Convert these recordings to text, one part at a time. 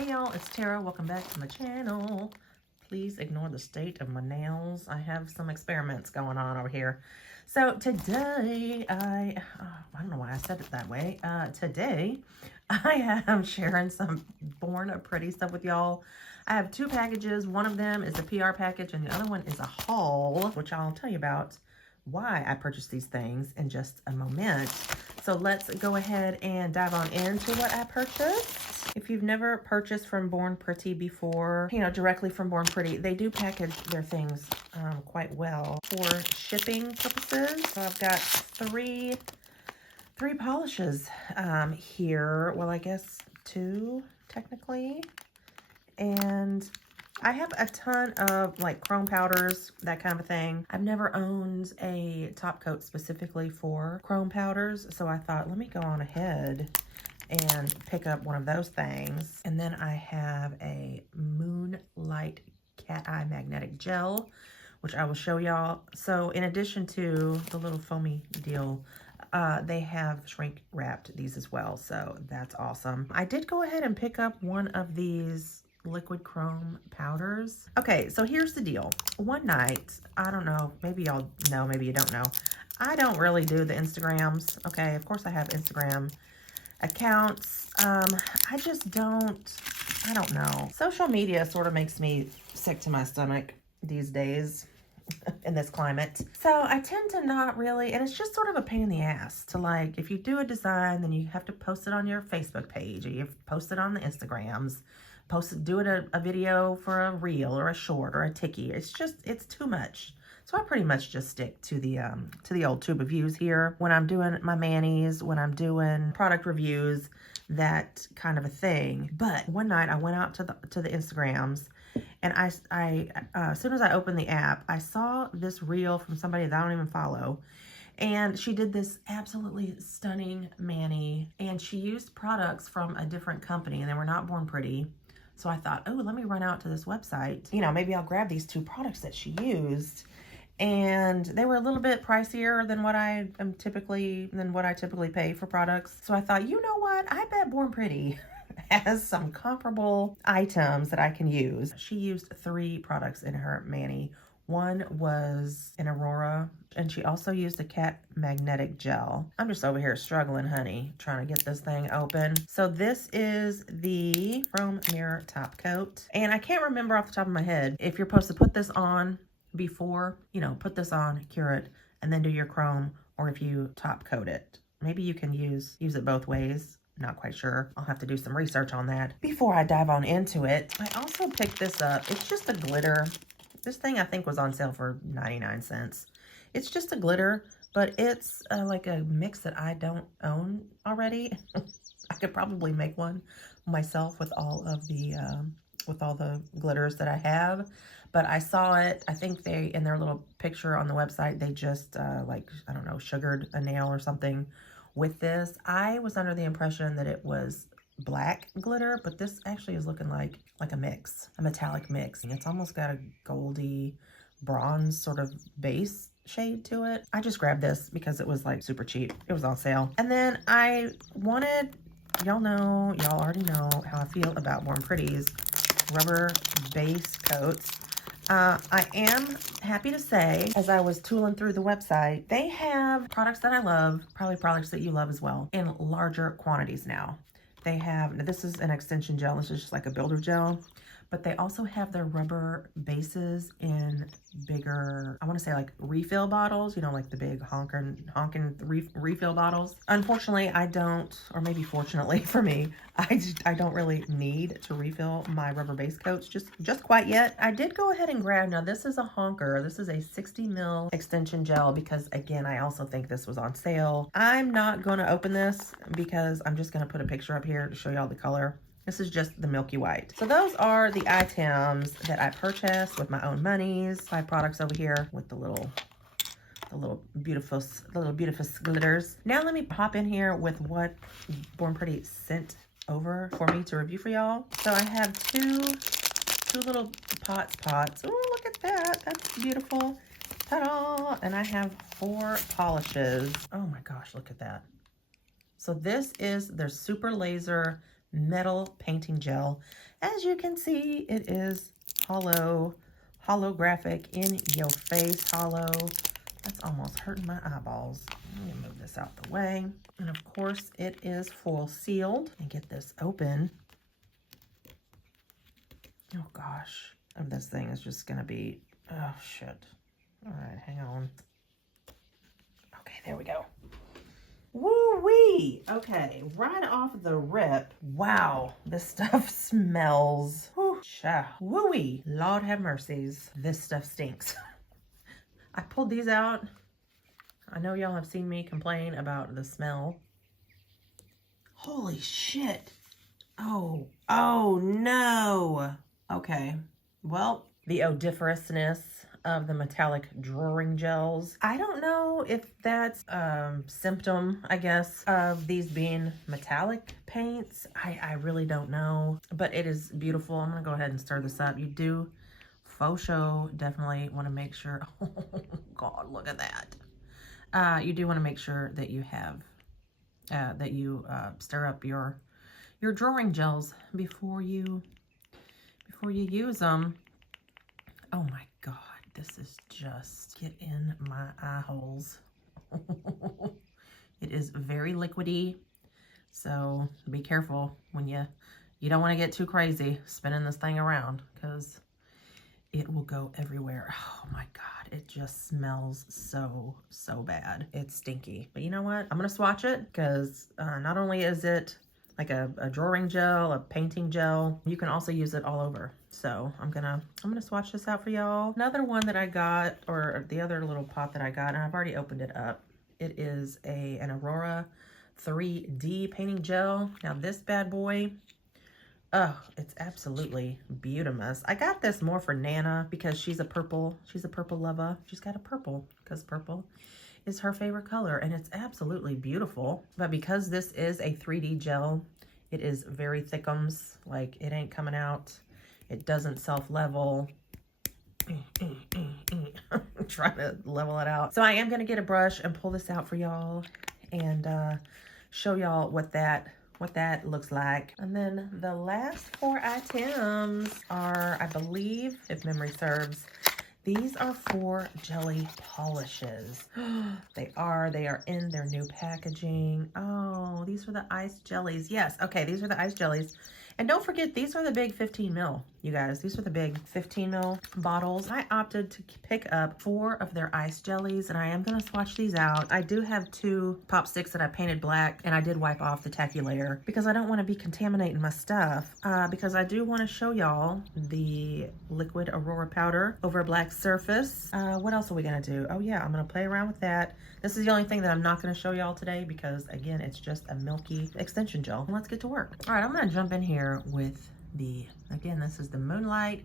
Hey y'all, it's Tara. Welcome back to my channel. Please ignore the state of my nails. I have some experiments going on over here. So today, I don't know why I said it that way. Today, I am sharing some Born Pretty stuff with y'all. I have two packages. One of them is a PR package and the other one is a haul, which I'll tell you about why I purchased these things in just a moment. So let's go ahead and dive on into what I purchased. If you've never purchased from Born Pretty before, directly from Born Pretty, they do package their things quite well for shipping purposes. So I've got three polishes here. Well, I guess two technically. And I have a ton of like chrome powders, that kind of thing. I've never owned a top coat specifically for chrome powders, so I thought, let me go on ahead and pick up one of those things. And then I have a Moonlight Cat Eye Magnetic Gel, which I will show y'all. So in addition to the little foamy deal, they have shrink wrapped these as well, so that's awesome. I did go ahead and pick up one of these liquid chrome powders. Okay, so here's the deal. One night, I don't know, maybe y'all know, maybe you don't know, I don't really do the Instagrams. Okay, of course I have Instagram accounts. I just don't, I don't know. Social media sort of makes me sick to my stomach these days in this climate. So I tend to not really, and it's just sort of a pain in the ass to, like, if you do a design, then you have to post it on your Facebook page, or you post it on the Instagrams, do it a video for a reel or a short or a tiki. It's too much. So I pretty much just stick to the old tube of views here when I'm doing my manis, when I'm doing product reviews, that kind of a thing. But one night I went out to the Instagrams, and I as soon as I opened the app, I saw this reel from somebody that I don't even follow. And she did this absolutely stunning mani, and she used products from a different company, and they were not Born Pretty. So I thought, oh, let me run out to this website. Maybe I'll grab these two products that she used. And they were a little bit pricier than what I typically pay for products. So I thought, you know what? I bet Born Pretty has some comparable items that I can use. She used 3 products in her mani. One was an Aurora, and she also used a cat magnetic gel. I'm just over here struggling, honey, trying to get this thing open. So this is the Chrome Mirror Top Coat. And I can't remember off the top of my head if you're supposed to put this on before, put this on, cure it, and then do your chrome, or if you top coat it. Maybe you can use it both ways. Not quite sure. I'll have to do some research on that before I dive on into it. I also picked this up. It's just a glitter. This thing I think was on sale for 99 cents. It's just a glitter, but it's like a mix that I don't own already. I could probably make one myself with all of the glitters that I have. But I saw it, I think they, in their little picture on the website, they just like, I don't know, sugared a nail or something with this. I was under the impression that it was black glitter, but this actually is looking like a mix, a metallic mix. It's almost got a goldy bronze sort of base shade to it. I just grabbed this because it was like super cheap. It was on sale. And then I wanted, y'all already know how I feel about Born Pretty's rubber base coats. I am happy to say, as I was tooling through the website, they have products that I love, probably products that you love as well, in larger quantities now. They have, this is an extension gel, this is just like a builder gel, but they also have their rubber bases in bigger, I want to say like refill bottles, like the big honkin' refill bottles. Unfortunately, I don't, or maybe fortunately for me, I don't really need to refill my rubber base coats just quite yet. I did go ahead and grab, now this is a honker. This is a 60 ml extension gel because, again, I also think this was on sale. I'm not going to open this because I'm just going to put a picture up here to show y'all the color. This is just the milky white. So those are the items that I purchased with my own monies. 5 products over here with the little beautiful glitters. Now let me pop in here with what Born Pretty sent over for me to review for y'all. So I have two little pots. Oh, look at that. That's beautiful. Ta-da! And I have 4 polishes. Oh my gosh, look at that. So this is their super laser metal painting gel. As you can see, it is holographic, in your face hollow. That's almost hurting my eyeballs. Let me move this out the way. And of course, it is foil sealed. And get this open. Oh gosh. Oh, this thing is just gonna be, oh shit. All right, hang on. Okay, there we go. Woo-wee! Okay, right off the rip. Wow, this stuff smells. Woo-wee! Lord have mercies. This stuff stinks. I pulled these out. I know y'all have seen me complain about the smell. Holy shit. Oh no. Okay, well, the odoriferousness of the metallic drawing gels. I don't know if that's a symptom, I guess, of these being metallic paints. I really don't know, but it is beautiful. I'm gonna go ahead and stir this up. You do, faux show, definitely want to make sure, oh God, look at that. You do want to make sure that you have, that you stir up your drawing gels before you use them. Oh my God, this is just get in my eye holes. It is very liquidy, so be careful when you don't want to get too crazy spinning this thing around, because it will go everywhere. Oh my God, it just smells so bad. It's stinky. But you know what? I'm gonna swatch it, because not only is it like a drawing gel, a painting gel, you can also use it all over. So I'm gonna swatch this out for y'all. Another one that I got, or the other little pot that I got, and I've already opened it up. It is an Aurora 3D painting gel. Now this bad boy, oh, it's absolutely beautimous. I got this more for Nana because she's a purple lover. She's got a purple because purple is her favorite color, and it's absolutely beautiful. But because this is a 3D gel, it is very thickums. Like, it ain't coming out. It doesn't self-level. I'm trying to level it out. So I am going to get a brush and pull this out for y'all and show y'all what that looks like. And then the last 4 items are, I believe, if memory serves, these are 4 jelly polishes. They are in their new packaging. Oh, these are the ice jellies. Yes, okay, these are the ice jellies. And don't forget, these are the big 15 ml, you guys. These are the big 15 ml bottles. I opted to pick up 4 of their ice jellies, and I am gonna swatch these out. I do have 2 pop sticks that I painted black, and I did wipe off the tacky layer because I don't wanna be contaminating my stuff, because I do wanna show y'all the liquid Aurora powder over a black surface. What else are we gonna do? Oh yeah, I'm gonna play around with that. This is the only thing that I'm not gonna show y'all today because, again, it's just a milky extension gel. Let's get to work. All right, I'm gonna jump in here with again, this is the Moonlight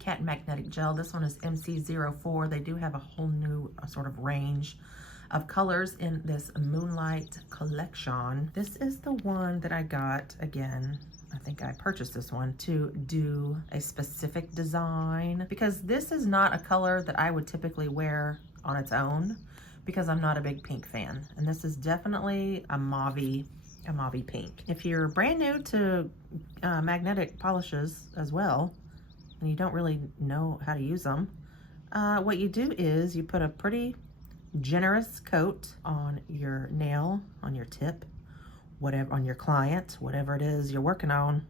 Cat Magnetic Gel. This one is MC04. They do have a whole new sort of range of colors in this Moonlight collection. This is the one that I got, again, I think I purchased this one to do a specific design, because this is not a color that I would typically wear on its own because I'm not a big pink fan. And this is definitely a mauvey pink. If you're brand new to magnetic polishes as well, and you don't really know how to use them, what you do is you put a pretty generous coat on your nail, on your tip, whatever, on your client, whatever it is you're working on.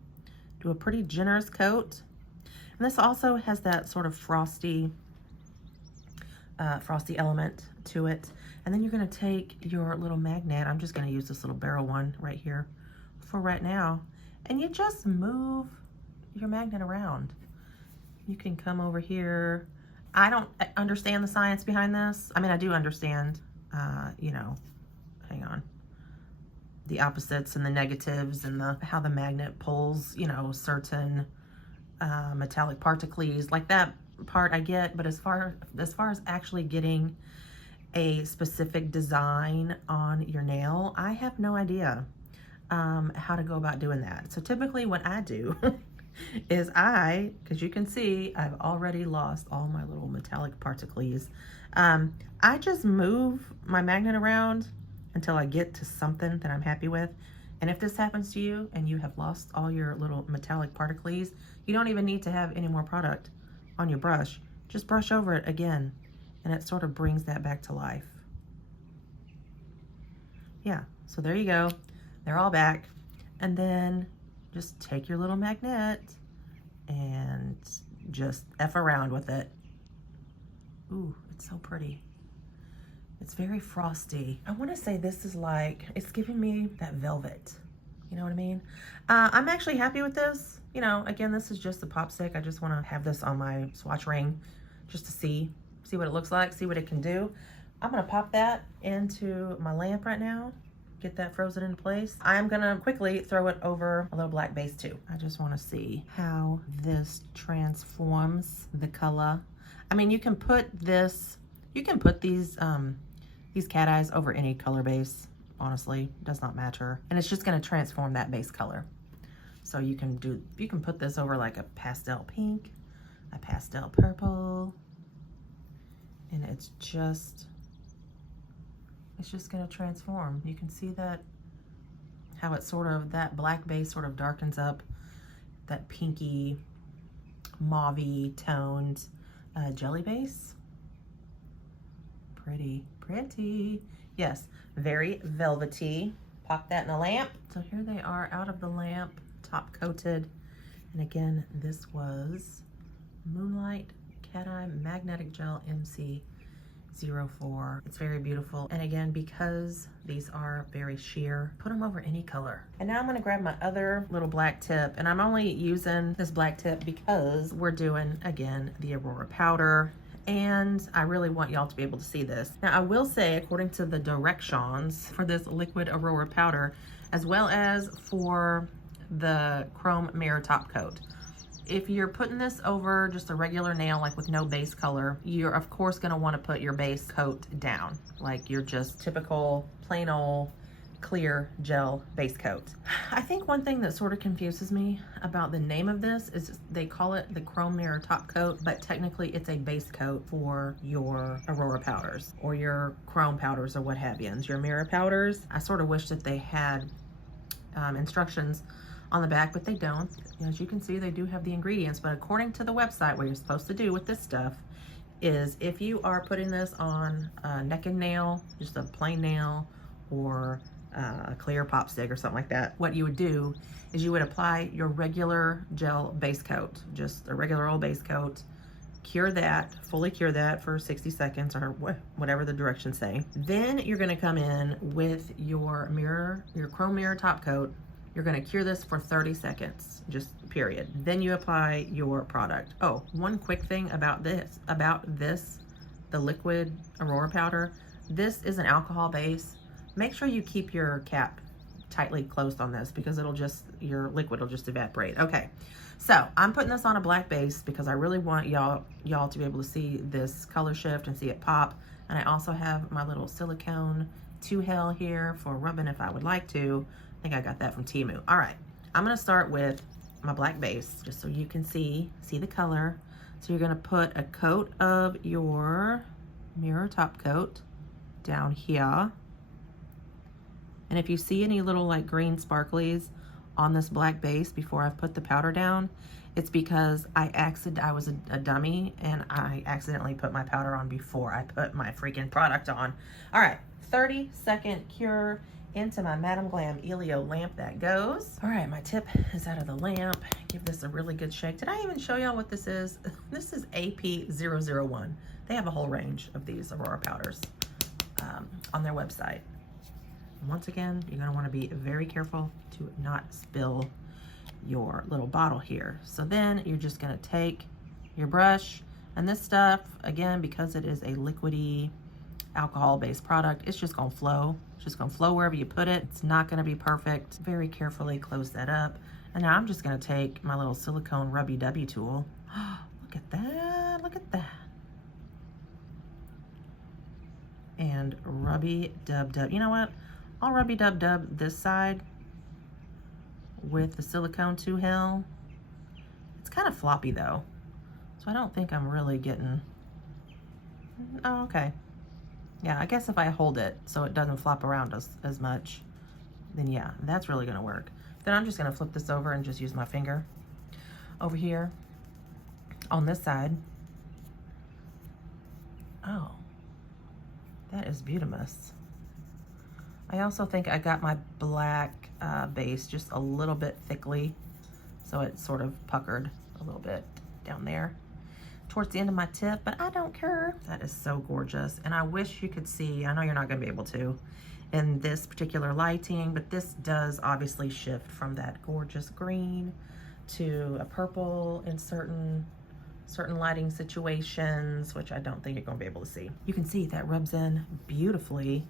Do a pretty generous coat. And this also has that sort of frosty element to it. And then you're gonna take your little magnet. I'm just gonna use this little barrel one right here for right now. And you just move your magnet around. You can come over here. I don't understand the science behind this. I mean, I do understand, you know, hang on, the opposites and the negatives and how the magnet pulls, you know, certain metallic particles. Like that part I get, but as far as actually getting a specific design on your nail, I have no idea how to go about doing that. So typically what I do is because you can see I've already lost all my little metallic particles. I just move my magnet around until I get to something that I'm happy with, And if this happens to you and you have lost all your little metallic particles, you don't even need to have any more product on your brush. Just brush over it again, and it sort of brings that back to life. Yeah, so there you go. They're all back. And then just take your little magnet and just F around with it. Ooh, it's so pretty. It's very frosty. I want to say this is like, it's giving me that velvet. You know what I mean? I'm actually happy with this. You know, again, this is just a pop stick. I just want to have this on my swatch ring just to see what it looks like, see what it can do. I'm going to pop that into my lamp right now, get that frozen in place. I'm going to quickly throw it over a little black base too. I just want to see how this transforms the color. I mean, you can put this, you can put these cat eyes over any color base. Honestly, does not matter. And it's just going to transform that base color. So you can put this over like a pastel pink, a pastel purple, and it's just going to transform. You can see that, how it sort of, that black base sort of darkens up that pinky, mauve-y toned jelly base. Pretty, pretty. Yes, very velvety. Pop that in the lamp. So here they are out of the lamp, top coated. And again, this was Moonlight Cat Eye Magnetic Gel MC04. It's very beautiful. And again, because these are very sheer, put them over any color. And now I'm gonna grab my other little black tip, and I'm only using this black tip because we're doing, again, the Aurora powder, and I really want y'all to be able to see this. Now, I will say, according to the directions for this liquid Aurora powder, as well as for the chrome mirror top coat, if you're putting this over just a regular nail, like with no base color, you're of course gonna wanna put your base coat down, like your just typical plain old clear gel base coat. I think one thing that sort of confuses me about the name of this is they call it the chrome mirror top coat, but technically it's a base coat for your Aurora powders or your chrome powders or what have you. And your mirror powders, I sort of wish that they had instructions on the back, but they don't. As you can see, they do have the ingredients, but according to the website, what you're supposed to do with this stuff is, if you are putting this on a neck and nail, just a plain nail, or a clear pop stick or something like that, what you would do is you would apply your regular gel base coat, just a regular old base coat, cure that, fully cure that for 60 seconds or whatever the directions say. Then you're gonna come in with your mirror, your chrome mirror top coat. You're gonna cure this for 30 seconds, just period. Then you apply your product. Oh, one quick thing about this, the liquid Aurora powder, this is an alcohol base. Make sure you keep your cap tightly closed on this, because your liquid will just evaporate. Okay, so I'm putting this on a black base because I really want y'all to be able to see this color shift and see it pop. And I also have my little silicone 2L here for rubbing if I would like to. I think I got that from Temu. All right, I'm gonna start with my black base just so you can see the color. So you're gonna put a coat of your mirror top coat down here. And if you see any little like green sparklies on this black base before I've put the powder down, it's because I was a dummy and I accidentally put my powder on before I put my freaking product on. All right, 30-second cure into my Madame Glam Elio lamp that goes. All right, my tip is out of the lamp. Give this a really good shake. Did I even show y'all what this is? This is AP001. They have a whole range of these Aurora powders on their website. Once again, you're gonna wanna be very careful to not spill your little bottle here. So then you're just gonna take your brush, and this stuff, again, because it is a liquidy alcohol-based product, it's just gonna flow. It's just gonna flow wherever you put it. It's not gonna be perfect. Very carefully close that up. And now I'm just gonna take my little silicone rubby-dubby tool. Look at that, look at that. And rubby-dub-dub. You know what? I'll rubby-dub-dub this side with the silicone 2L. It's kind of floppy though, so I don't think I'm really getting, oh, okay. Yeah, I guess if I hold it so it doesn't flop around as much, then yeah, that's really gonna work. Then I'm just gonna flip this over and just use my finger over here on this side. Oh, that is beautimous. I also think I got my black base just a little bit thickly, so it sort of puckered a little bit down there towards the end of my tip, but I don't care. That is so gorgeous, and I wish you could see, I know you're not gonna be able to in this particular lighting, but this does obviously shift from that gorgeous green to a purple in certain lighting situations, which I don't think you're gonna be able to see. You can see that rubs in beautifully.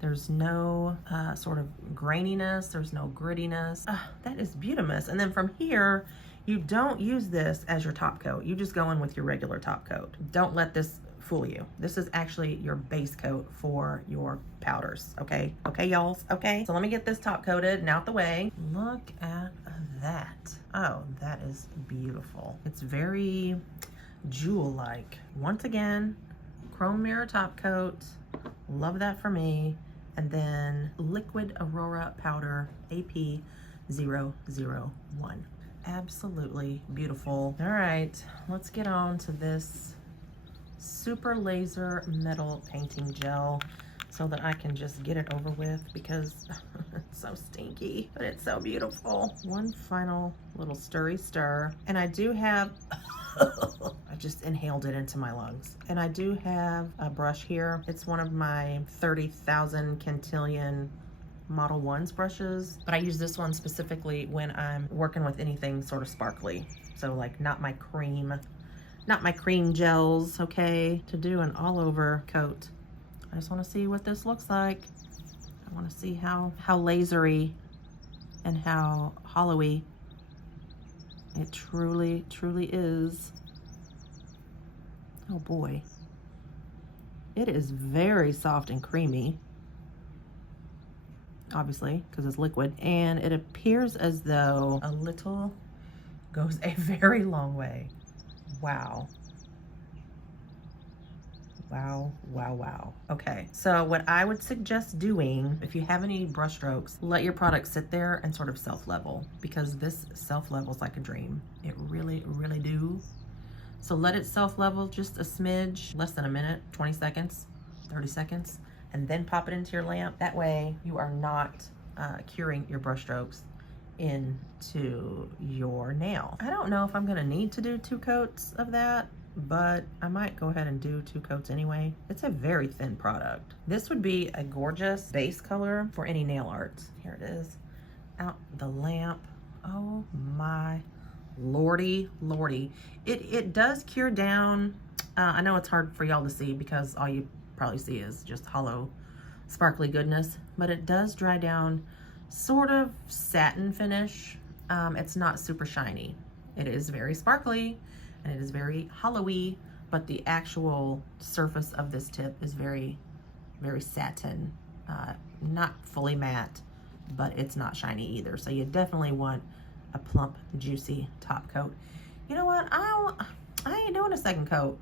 There's no sort of graininess, there's no grittiness. That is beautimous. And then from here, you don't use this as your top coat. You just go in with your regular top coat. Don't let this fool you. This is actually your base coat for your powders, okay? Okay, y'all, okay? So let me get this top coated and out the way. Look at that. Oh, that is beautiful. It's very jewel-like. Once again, chrome mirror top coat. Love that for me. And then liquid Aurora powder AP001. Absolutely beautiful. All right, let's get on to this super laser metal painting gel so that I can just get it over with, because it's so stinky, but it's so beautiful. One final little stirry stir. And I do have, I just inhaled it into my lungs. And I do have a brush here. It's one of my 30,000 Quintillion Model 1s brushes, but I use this one specifically when I'm working with anything sort of sparkly. So like not my cream gels, okay? To do an all over coat. I just want to see what this looks like. I want to see how lasery and how hollowy it truly is. Oh boy. It is very soft and creamy, obviously, because it's liquid, and it appears as though a little goes a very long way. Wow. Wow, wow, wow. Okay, so what I would suggest doing, if you have any brush strokes, let your product sit there and sort of self-level, because this self-levels like a dream. It really do. So let it self-level just a smidge, less than a minute, 20 seconds, 30 seconds, and then pop it into your lamp. That way you are not curing your brush strokes into your nail. I don't know if I'm gonna need to do 2 coats of that, but I might go ahead and do 2 coats anyway. It's a very thin product. This would be a gorgeous base color for any nail art. Here it is, out the lamp. Oh my lordy. It does cure down. I know it's hard for y'all to see because all you probably see is just hollow sparkly goodness, but it does dry down, sort of satin finish. It's not super shiny. It is very sparkly and it is very hollowy, but the actual surface of this tip is very satin, not fully matte, but it's not shiny either. So you definitely want a plump, juicy top coat. You know what? I ain't doing a second coat.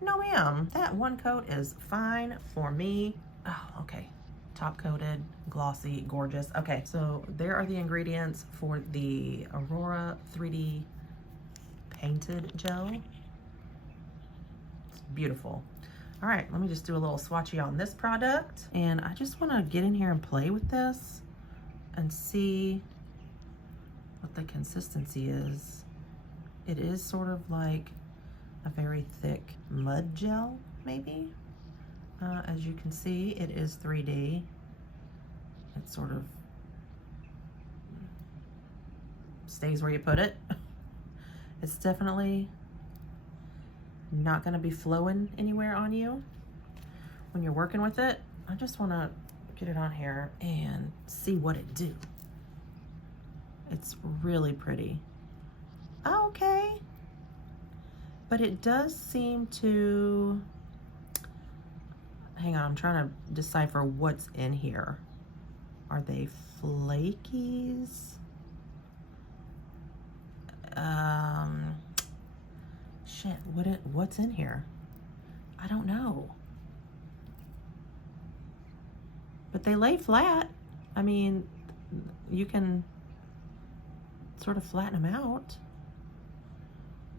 No ma'am, that 1 coat is fine for me. Oh, okay. Top coated, glossy, gorgeous. Okay, so there are the ingredients for the Aurora 3D painted gel. It's beautiful. All right, let me just do a little swatchy on this product. And I just wanna get in here and play with this and see what the consistency is. It is sort of like a very thick mud gel, maybe. As you can see, it is 3D. It sort of stays where you put it. It's definitely not gonna be flowing anywhere on you when you're working with it. I just wanna get it on here and see what it do. It's really pretty. Okay. But it does seem to, hang on, I'm trying to decipher what's in here. Are they flakies? Shit, what's in here? I don't know. But they lay flat. I mean, you can sort of flatten them out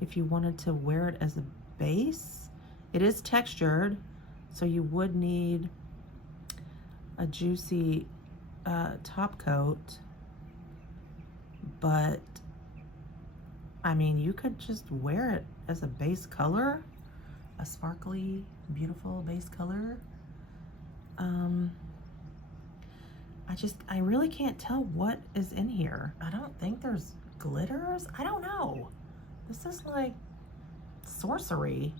if you wanted to wear it as a base. It is textured, so you would need a juicy top coat, but I mean, you could just wear it as a base color, a sparkly, beautiful base color. I really can't tell what is in here. I don't think there's glitters. I don't know. This is like sorcery.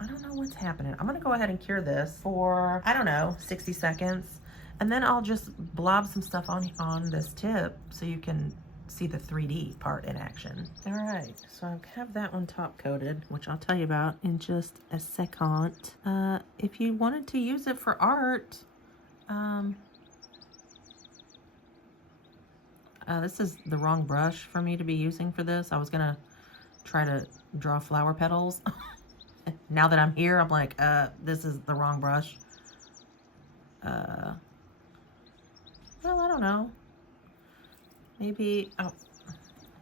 I don't know what's happening. I'm gonna go ahead and cure this for, I don't know, 60 seconds. And then I'll just blob some stuff on this tip so you can see the 3D part in action. All right, so I have that one top coated, which I'll tell you about in just a second. If you wanted to use it for art, this is the wrong brush for me to be using for this. I was gonna try to draw flower petals. Now that I'm here, I'm like, this is the wrong brush. Well, I don't know. Maybe, oh,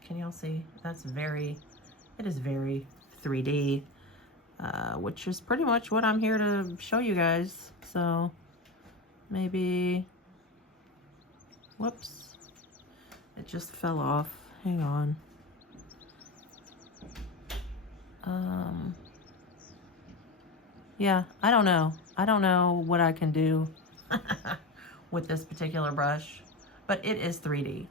can y'all see? That's very, it is very 3D, which is pretty much what I'm here to show you guys. So maybe, whoops, it just fell off. Hang on. Yeah, I don't know. I don't know what I can do with this particular brush, but it is 3D.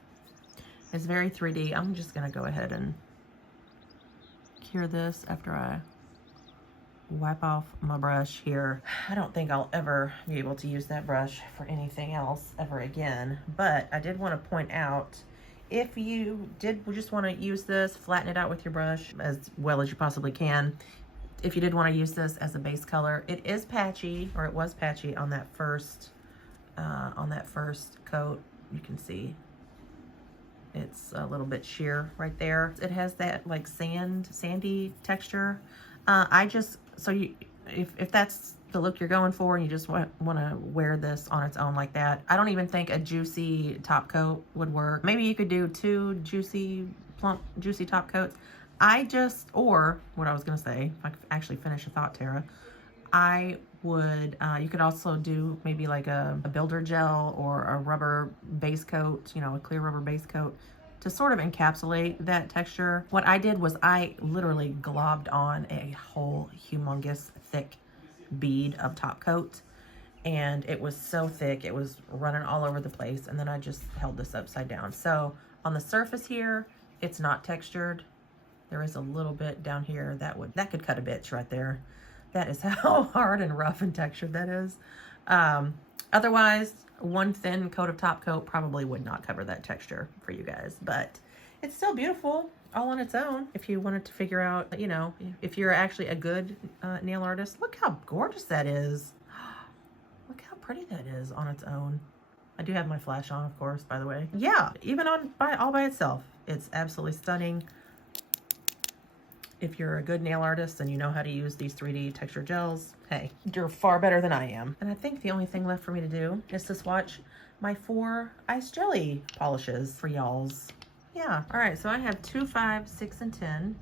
It's very 3D. I'm just gonna go ahead and cure this after I wipe off my brush here. I don't think I'll ever be able to use that brush for anything else ever again, but I did want to point out, if you did just want to use this, flatten it out with your brush as well as you possibly can. If you did want to use this as a base color, it is patchy, or it was patchy on that first coat. You can see it's a little bit sheer right there. It has that like sandy texture. If that's the look you're going for and you just want to wear this on its own like that, I don't even think a juicy top coat would work. Maybe you could do 2 juicy, plump, juicy top coats. Or what I was gonna say, if I could actually finish a thought, Tara, I would, you could also do maybe like a builder gel or a rubber base coat, you know, a clear rubber base coat to sort of encapsulate that texture. What I did was I literally globbed on a whole humongous thick bead of top coat, and it was so thick, it was running all over the place, and then I just held this upside down. So on the surface here, it's not textured. There is a little bit down here that could cut a bitch right there. That is how hard and rough and textured that is. Otherwise, one thin coat of top coat probably would not cover that texture for you guys, but it's still beautiful all on its own. If you wanted to figure out, you know, if you're actually a good nail artist, look how gorgeous that is. Look how pretty that is on its own. I do have my flash on, of course, by the way. Yeah, even all by itself, it's absolutely stunning. If you're a good nail artist and you know how to use these 3D texture gels, hey, you're far better than I am. And I think the only thing left for me to do is to swatch my 4 ice jelly polishes for y'alls. Yeah, all right, so I have 2, 5, 6, and 10.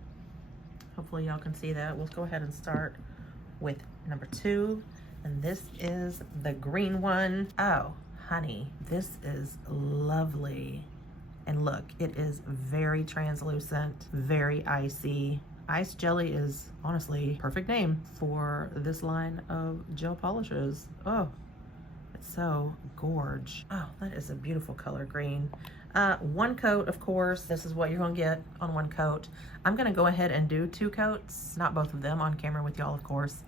Hopefully y'all can see that. We'll go ahead and start with number 2, and this is the green one. Oh, honey, this is lovely. And look, it is very translucent, very icy. Ice Jelly is honestly perfect name for this line of gel polishes. Oh, it's so gorge. Oh, that is a beautiful color green. 1 coat, of course. This is what you're gonna get on 1 coat. I'm gonna go ahead and do 2 coats, not both of them on camera with y'all, of course,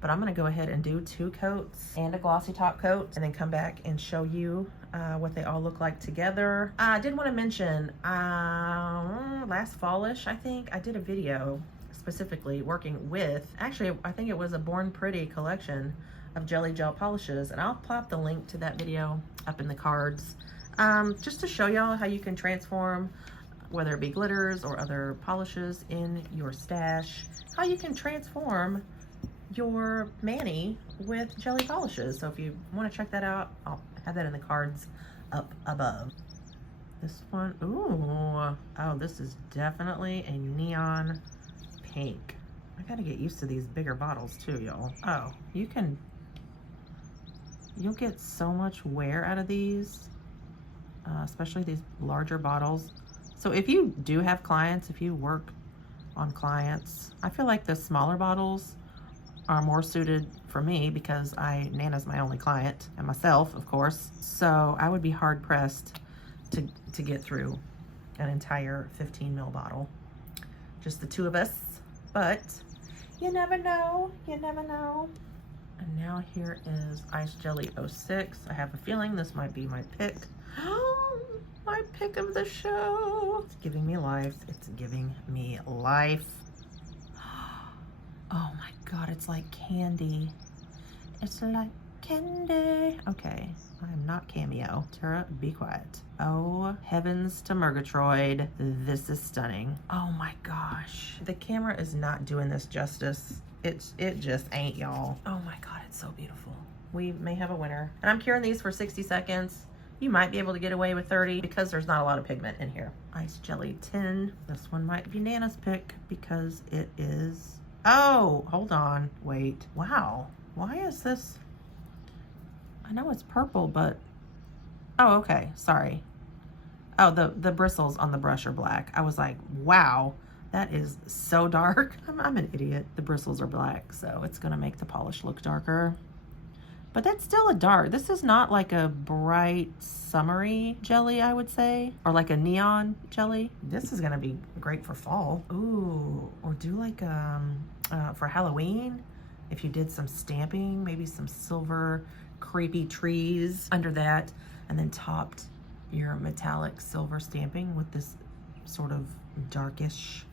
but I'm gonna go ahead and do 2 coats and a glossy top coat, and then come back and show you what they all look like together. I did want to mention, last fallish, I think, I did a video specifically working with, actually, I think it was a Born Pretty collection of jelly gel polishes, and I'll plop the link to that video up in the cards, just to show y'all how you can transform, whether it be glitters or other polishes in your stash, how you can transform your mani with jelly polishes. So if you want to check that out, I'll have that in the cards up above. This one, ooh, oh, this is definitely a neon pink. I gotta get used to these bigger bottles too, y'all. Oh, you'll get so much wear out of these, especially these larger bottles. So if you do have clients, if you work on clients, I feel like the smaller bottles are more suited for me because Nana's my only client, and myself, of course. So I would be hard pressed to get through an entire 15 ml bottle. Just the two of us, but you never know, you never know. And now here is Ice Jelly 06. I have a feeling this might be my pick. My pick of the show. It's giving me life. It's giving me life. Oh my God, it's like candy. It's like candy. Okay, I'm not Cameo. Tara, be quiet. Oh, heavens to Murgatroyd. This is stunning. Oh my gosh. The camera is not doing this justice. It just ain't, y'all. Oh my God, it's so beautiful. We may have a winner. And I'm curing these for 60 seconds. You might be able to get away with 30 because there's not a lot of pigment in here. Ice Jelly 10. This one might be Nana's pick because it is... Oh, hold on. Wait. Wow. Why is this... I know it's purple, but... Oh, okay. Sorry. Oh, the bristles on the brush are black. I was like, wow. That is so dark. I'm an idiot. The bristles are black, so it's gonna make the polish look darker. But that's still a dark. This is not like a bright summery jelly, I would say, or like a neon jelly. This is gonna be great for fall. Ooh, or do like for Halloween, if you did some stamping, maybe some silver creepy trees under that, and then topped your metallic silver stamping with this sort of darkish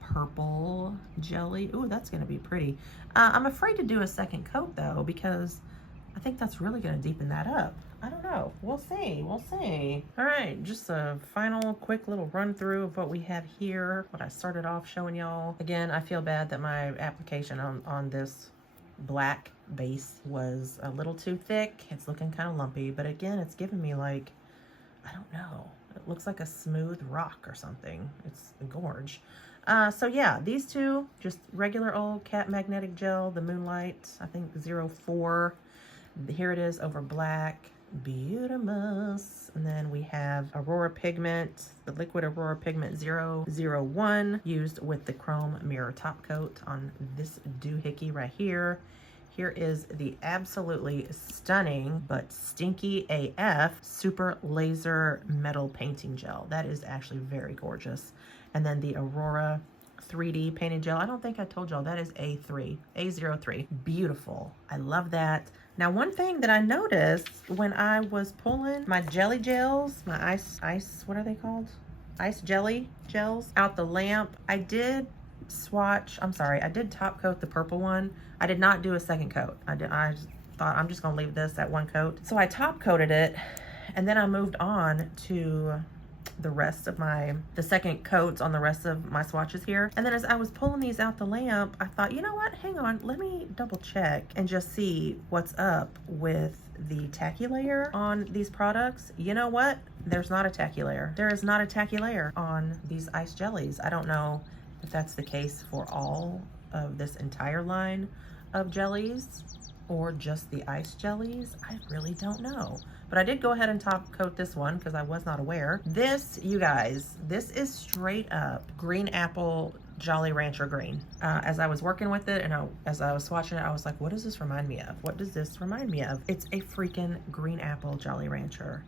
purple jelly. Ooh, that's gonna be pretty. I'm afraid to do a second coat though, because I think that's really gonna deepen that up. I don't know. We'll see. We'll see. All right, just a final quick little run through of what we have here, what I started off showing y'all. Again, I feel bad that my application on this black base was a little too thick. It's looking kind of lumpy, but again, it's giving me like, I don't know. It looks like a smooth rock or something. It's a gorge. So yeah, these two, just regular old Cat Magnetic Gel, the Moonlight, I think 04. Here it is over black. Beautimous. And then we have Aurora Pigment, the liquid Aurora Pigment 001, used with the chrome mirror top coat on this doohickey right here. Here is the absolutely stunning but stinky AF Super Laser Metal Painting Gel. That is actually very gorgeous. And then the Aurora 3D Painted Gel. I don't think I told y'all that is A03. Beautiful. I love that. Now, one thing that I noticed when I was pulling my jelly gels, my ice, what are they called? Ice jelly gels out the lamp, I did swatch, I did top coat the purple one. I did not do a second coat. I just thought I'm just gonna leave this at one coat. So I top coated it, and then I moved on to the rest of the second coats on the rest of my swatches here. And then as I was pulling these out the lamp, I thought, you know what, hang on, let me double check and just see what's up with the tacky layer on these products. You know what? There's not a tacky layer. There is not a tacky layer on these ice jellies. I don't know if that's the case for all of this entire line of jellies or just the ice jellies. I really don't know. But I did go ahead and top coat this one because I was not aware. This, you guys, this is straight up green apple Jolly Rancher green. As I was working with it and as I was swatching it, I was like, what does this remind me of? What does this remind me of? It's a freaking green apple Jolly Rancher,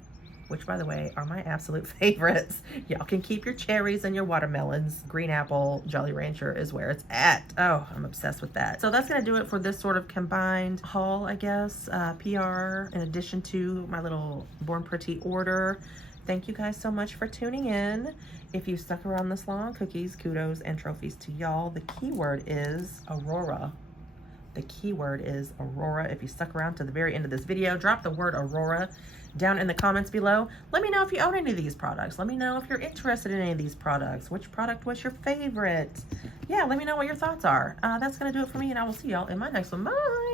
which, by the way, are my absolute favorites. Y'all can keep your cherries and your watermelons. Green apple Jolly Rancher is where it's at. Oh, I'm obsessed with that. So that's gonna do it for this sort of combined haul, I guess, PR, in addition to my little Born Pretty order. Thank you guys so much for tuning in. If you stuck around this long, cookies, kudos, and trophies to y'all. The keyword is Aurora. The keyword is Aurora. If you stuck around to the very end of this video, drop the word Aurora down in the comments below. Let me know if you own any of these products. Let me know if you're interested in any of these products. Which product was your favorite? Yeah, let me know what your thoughts are. That's gonna do it for me, and I will see y'all in my next one. Bye.